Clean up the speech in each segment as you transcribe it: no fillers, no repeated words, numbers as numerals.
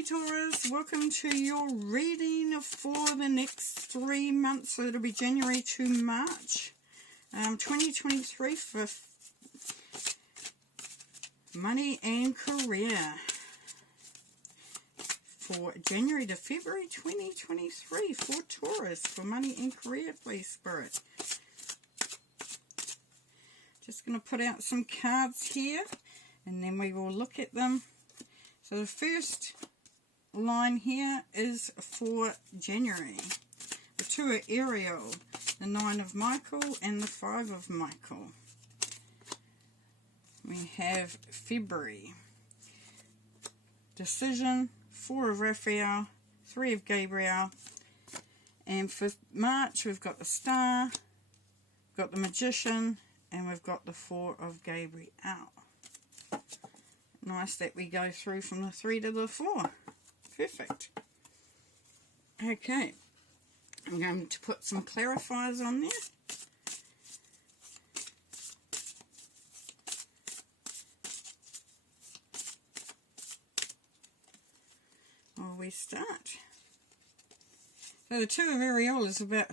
Hey Taurus, welcome to your reading for the next 3 months. So it'll be January to March 2023 for money and career. For January to February 2023 for Taurus, for money and career, please, Spirit. Just going to put out some cards here and then we will look at them. So the first line here is for January. The 2 are Ariel, the 9 of Michael and the 5 of Michael. We have February, Decision, 4 of Raphael, 3 of Gabriel. And for March we've got the Star, we've got the Magician, and we've got the 4 of Gabriel. Nice that we go through from the 3 to the 4. Perfect. Okay. I'm going to put some clarifiers on there. While we start. So the 2 of Ariel is about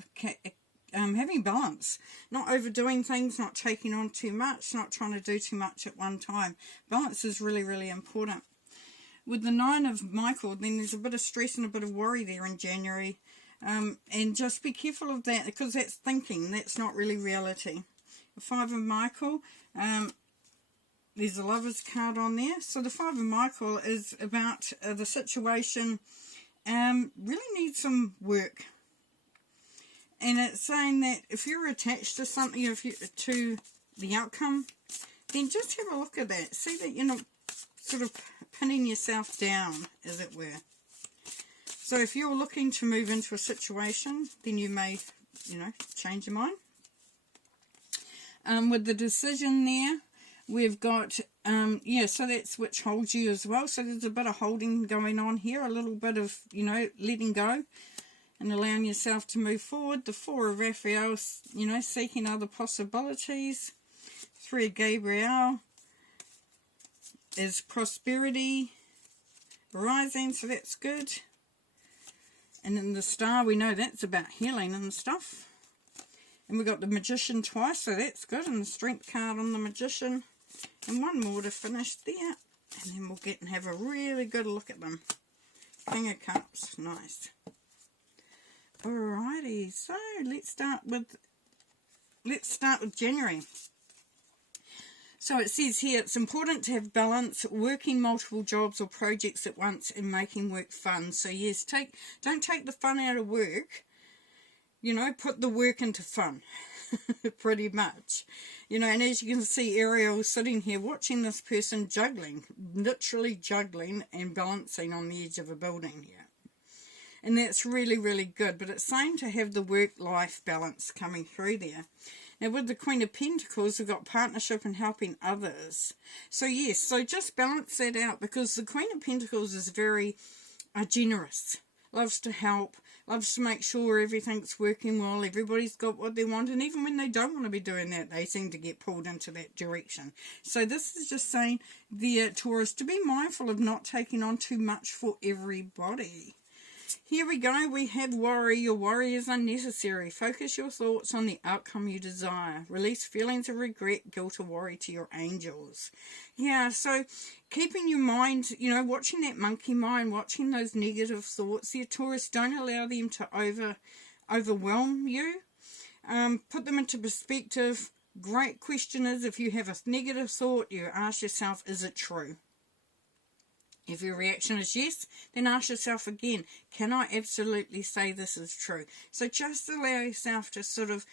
having balance, not overdoing things, not taking on too much, not trying to do too much at one time. Balance is really, really important. With the 9 of Michael, then there's a bit of stress and a bit of worry there in January. And just be careful of that, because that's thinking, that's not really reality. The 5 of Michael, there's a Lover's card on there. So the 5 of Michael is about the situation really needs some work. And it's saying that if you're attached to something, to the outcome, then just have a look at that. See that you're not sort of pinning yourself down, as it were. So if you're looking to move into a situation, then you may, change your mind. With the Decision there, we've got, so that's which holds you as well. So there's a bit of holding going on here, a little bit of, letting go and allowing yourself to move forward. The 4 of Raphael, seeking other possibilities. 3 of Gabriel is prosperity rising, so that's good. And then the Star, we know that's about healing and stuff. And we've got the Magician twice, so that's good. And the Strength card on the Magician. And one more to finish there. And then we'll get and have a really good look at them. King of Cups, nice. Alrighty, so let's start with January. So it says here, it's important to have balance, working multiple jobs or projects at once and making work fun. So yes, don't take the fun out of work, put the work into fun, pretty much. And as you can see, Ariel sitting here watching this person juggling, literally juggling and balancing on the edge of a building here. And that's really, really good. But it's saying to have the work-life balance coming through there. Now, with the Queen of Pentacles, we've got partnership and helping others. So, yes, so just balance that out, because the Queen of Pentacles is very generous. Loves to help, loves to make sure everything's working well, everybody's got what they want. And even when they don't want to be doing that, they seem to get pulled into that direction. So this is just saying, the Taurus, to be mindful of not taking on too much for everybody. Here we go, we have worry. Your worry is unnecessary. Focus your thoughts on the outcome you desire. Release feelings of regret, guilt or worry to your angels. Yeah, so keeping your mind, watching that monkey mind, watching those negative thoughts. The Taurus, don't allow them to overwhelm you. Put them into perspective. Great question is, if you have a negative thought, you ask yourself, is it true? If your reaction is yes, then ask yourself again, can I absolutely say this is true? So just allow yourself to sort of,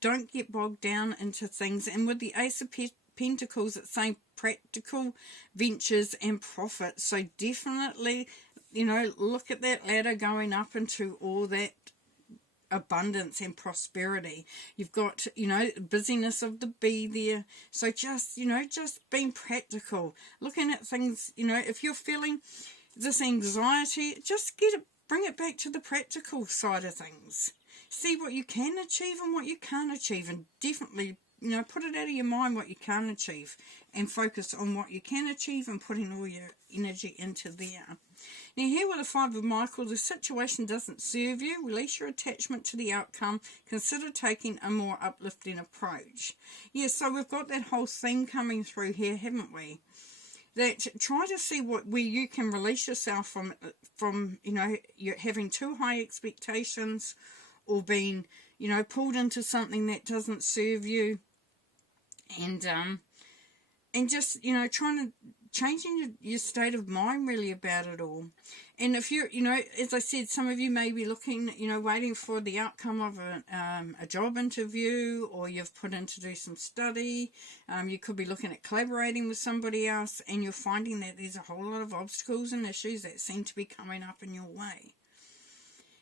don't get bogged down into things. And with the Ace of Pentacles, it's saying practical ventures and profits. So definitely, look at that ladder going up into all that abundance and prosperity. You've got, busyness of the bee there. So just, just being practical, looking at things, if you're feeling this anxiety, just bring it back to the practical side of things. See what you can achieve and what you can't achieve, and definitely you know, put it out of your mind what you can't achieve and focus on what you can achieve and putting all your energy into there. Now here with the Five of Michael, the situation doesn't serve you. Release your attachment to the outcome. Consider taking a more uplifting approach. Yes, so we've got that whole thing coming through here, haven't we? That try to see where you can release yourself from you know, you're having too high expectations or being, you know, pulled into something that doesn't serve you, and just, you know, changing your state of mind really about it all. And if you're, you know, as I said, some of you may be looking, you know, waiting for the outcome of a job interview, or you've put in to do some study. You could be looking at collaborating with somebody else, and you're finding that there's a whole lot of obstacles and issues that seem to be coming up in your way.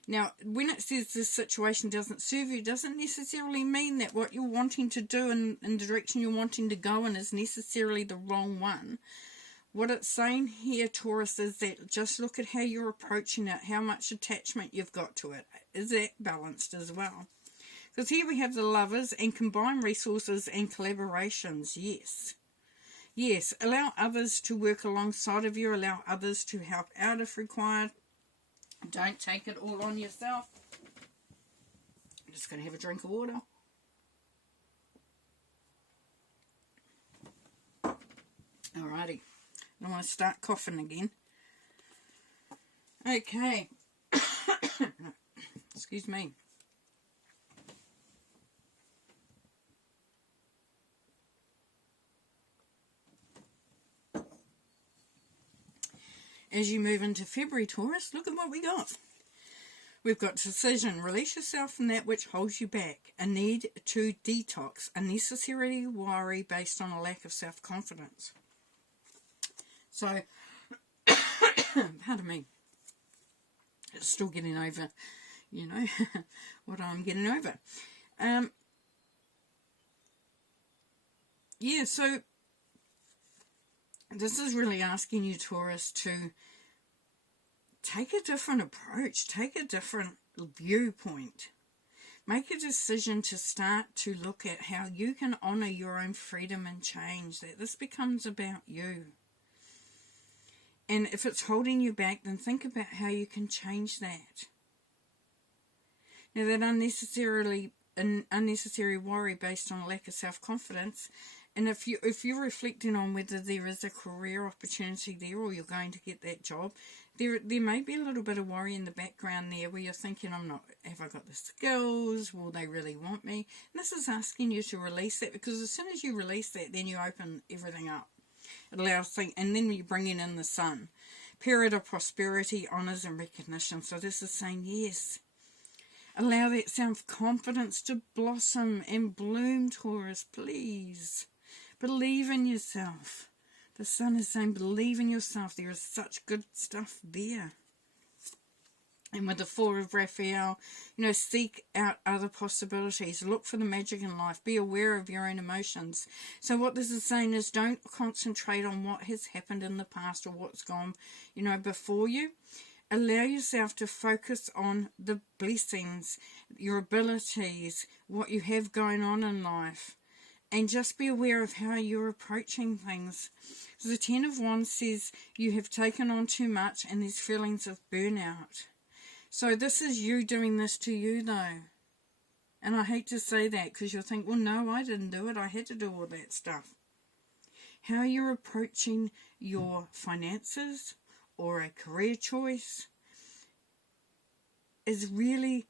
Now, when it says this situation doesn't serve you, doesn't necessarily mean that what you're wanting to do and the direction you're wanting to go in is necessarily the wrong one. What it's saying here, Taurus, is that just look at how you're approaching it, how much attachment you've got to it. Is that balanced as well? Because here we have the Lovers and combine resources and collaborations. Yes. Yes, allow others to work alongside of you. Allow others to help out if required. Don't take it all on yourself. I'm just going to have a drink of water. Alrighty. I don't want to start coughing again. Okay. Excuse me. As you move into February, Taurus, look at what we got. We've got decision. Release yourself from that which holds you back. A need to detox. Unnecessary worry based on a lack of self-confidence. So, pardon me. It's still getting over, you know, what I'm getting over. Yeah, so this is really asking you, Taurus, to take a different approach, take a different viewpoint. Make a decision to start to look at how you can honour your own freedom and change, that this becomes about you. And if it's holding you back, then think about how you can change that. Now, that unnecessary worry based on a lack of self-confidence, and if you're reflecting on whether there is a career opportunity there or you're going to get that job, there may be a little bit of worry in the background there where you're thinking, have I got the skills? Will they really want me? And this is asking you to release that, because as soon as you release that, then you open everything up. It allows things, and then you bring in the Sun. Period of prosperity, honours and recognition. So this is saying yes. Allow that self-confidence to blossom and bloom, Taurus, please. Believe in yourself. The Sun is saying believe in yourself. There is such good stuff there. And with the Four of Raphael, you know, seek out other possibilities. Look for the magic in life. Be aware of your own emotions. So what this is saying is don't concentrate on what has happened in the past or what's gone, you know, before you. Allow yourself to focus on the blessings, your abilities, what you have going on in life. And just be aware of how you're approaching things. So the Ten of Wands says you have taken on too much and there's feelings of burnout. So this is you doing this to you, though. And I hate to say that, because you'll think, well, no, I didn't do it. I had to do all that stuff. How you're approaching your finances or a career choice is really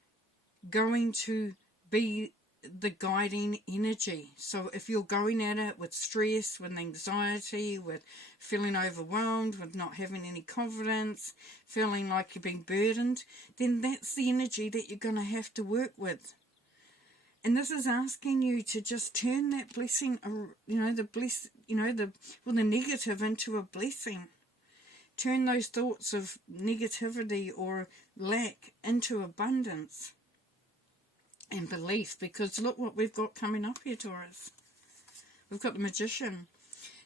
going to be the guiding energy. So if you're going at it with stress, with anxiety, with feeling overwhelmed, with not having any confidence, feeling like you're being burdened, then that's the energy that you're going to have to work with. And this is asking you to just turn that blessing, the negative into a blessing. Turn those thoughts of negativity or lack into abundance and belief, because look what we've got coming up here, Taurus. We've got the Magician.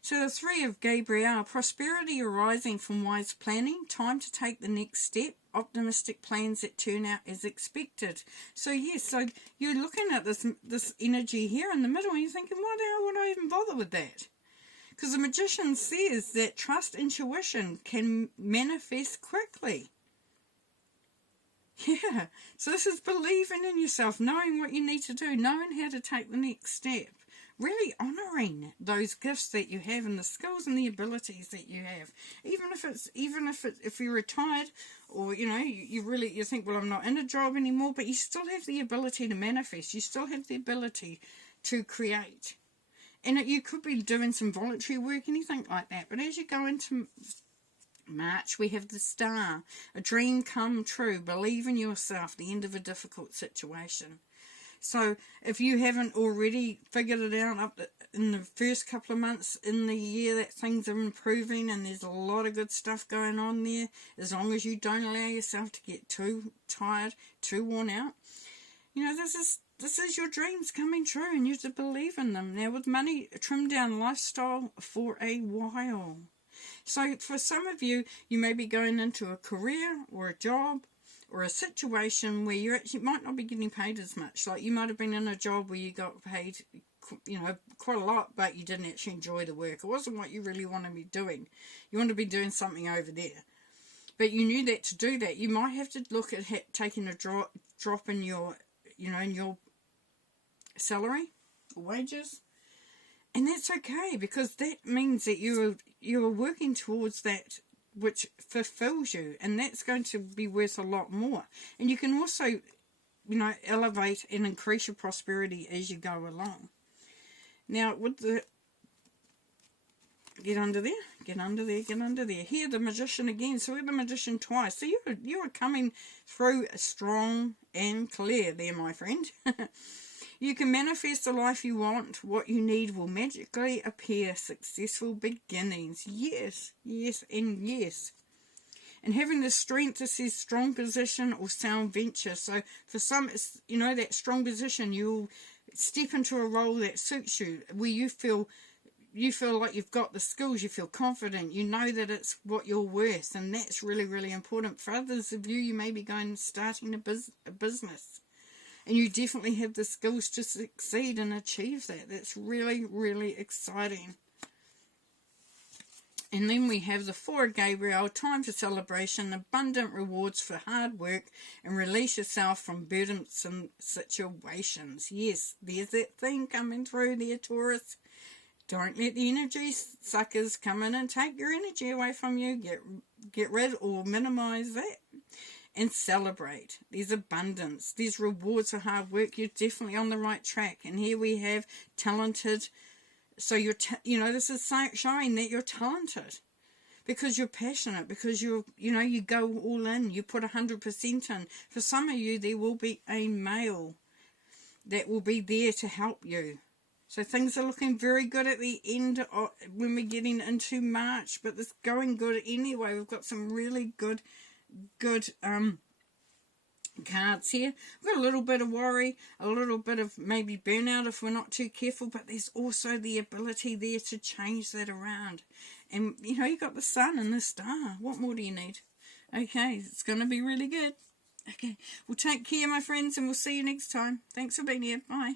So the Three of Gabriel, prosperity arising from wise planning, time to take the next step, optimistic plans that turn out as expected. So yes, so you're looking at this energy here in the middle and you're thinking, why the hell would I even bother with that? Because the Magician says that trust intuition can manifest quickly. Yeah, so this is believing in yourself, knowing what you need to do, knowing how to take the next step. Really honouring those gifts that you have and the skills and the abilities that you have. If you're retired or, you know, you think, well, I'm not in a job anymore, but you still have the ability to manifest. You still have the ability to create. And you could be doing some voluntary work, anything like that. But as you go into March, we have the Star, a dream come true, believe in yourself, the end of a difficult situation. So if you haven't already figured it out up in the first couple of months in the year that things are improving and there's a lot of good stuff going on there, as long as you don't allow yourself to get too tired, too worn out, you know, this is your dreams coming true and you have to believe in them. Now with money, trim down lifestyle for a while. So for some of you, you may be going into a career or a job or a situation where you actually might not be getting paid as much. Like you might have been in a job where you got paid, you know, quite a lot, but you didn't actually enjoy the work. It wasn't what you really want to be doing. You want to be doing something over there. But you knew that to do that, you might have to look at taking a drop in your, you know, in your salary or wages. And that's okay, because that means that you're working towards that which fulfills you, and that's going to be worth a lot more. And you can also, you know, elevate and increase your prosperity as you go along. Now, with the get under there. Here, the Magician again. So we're the Magician twice. So you are coming through strong and clear there, my friend. You can manifest the life you want. What you need will magically appear. Successful beginnings. Yes, yes, and yes. And having the strength, this is strong position or sound venture. So for some, it's, you know, that strong position, you'll step into a role that suits you, where you feel like you've got the skills, you feel confident, you know that it's what you're worth. And that's really, really important. For others of you, you may be starting a business. And you definitely have the skills to succeed and achieve that. That's really, really exciting. And then we have the Four of Gabriel, time for celebration, abundant rewards for hard work, and release yourself from burdensome situations. Yes, there's that thing coming through there, Taurus. Don't let the energy suckers come in and take your energy away from you. Get rid or minimize that. And celebrate. There's abundance. There's rewards for hard work. You're definitely on the right track. And here we have talented. So you're, this is showing that you're talented because you're passionate, because you go all in. You put 100% in. For some of you, there will be a male that will be there to help you. So things are looking very good at the end when we're getting into March, but it's going good anyway. We've got some really good cards here. We've got a little bit of worry, a little bit of maybe burnout if we're not too careful, but there's also the ability there to change that around. And you've got the sun and the star. What more do you need? Okay, it's going to be really good. Okay, well, take care, my friends, and we'll see you next time. Thanks for being here. Bye.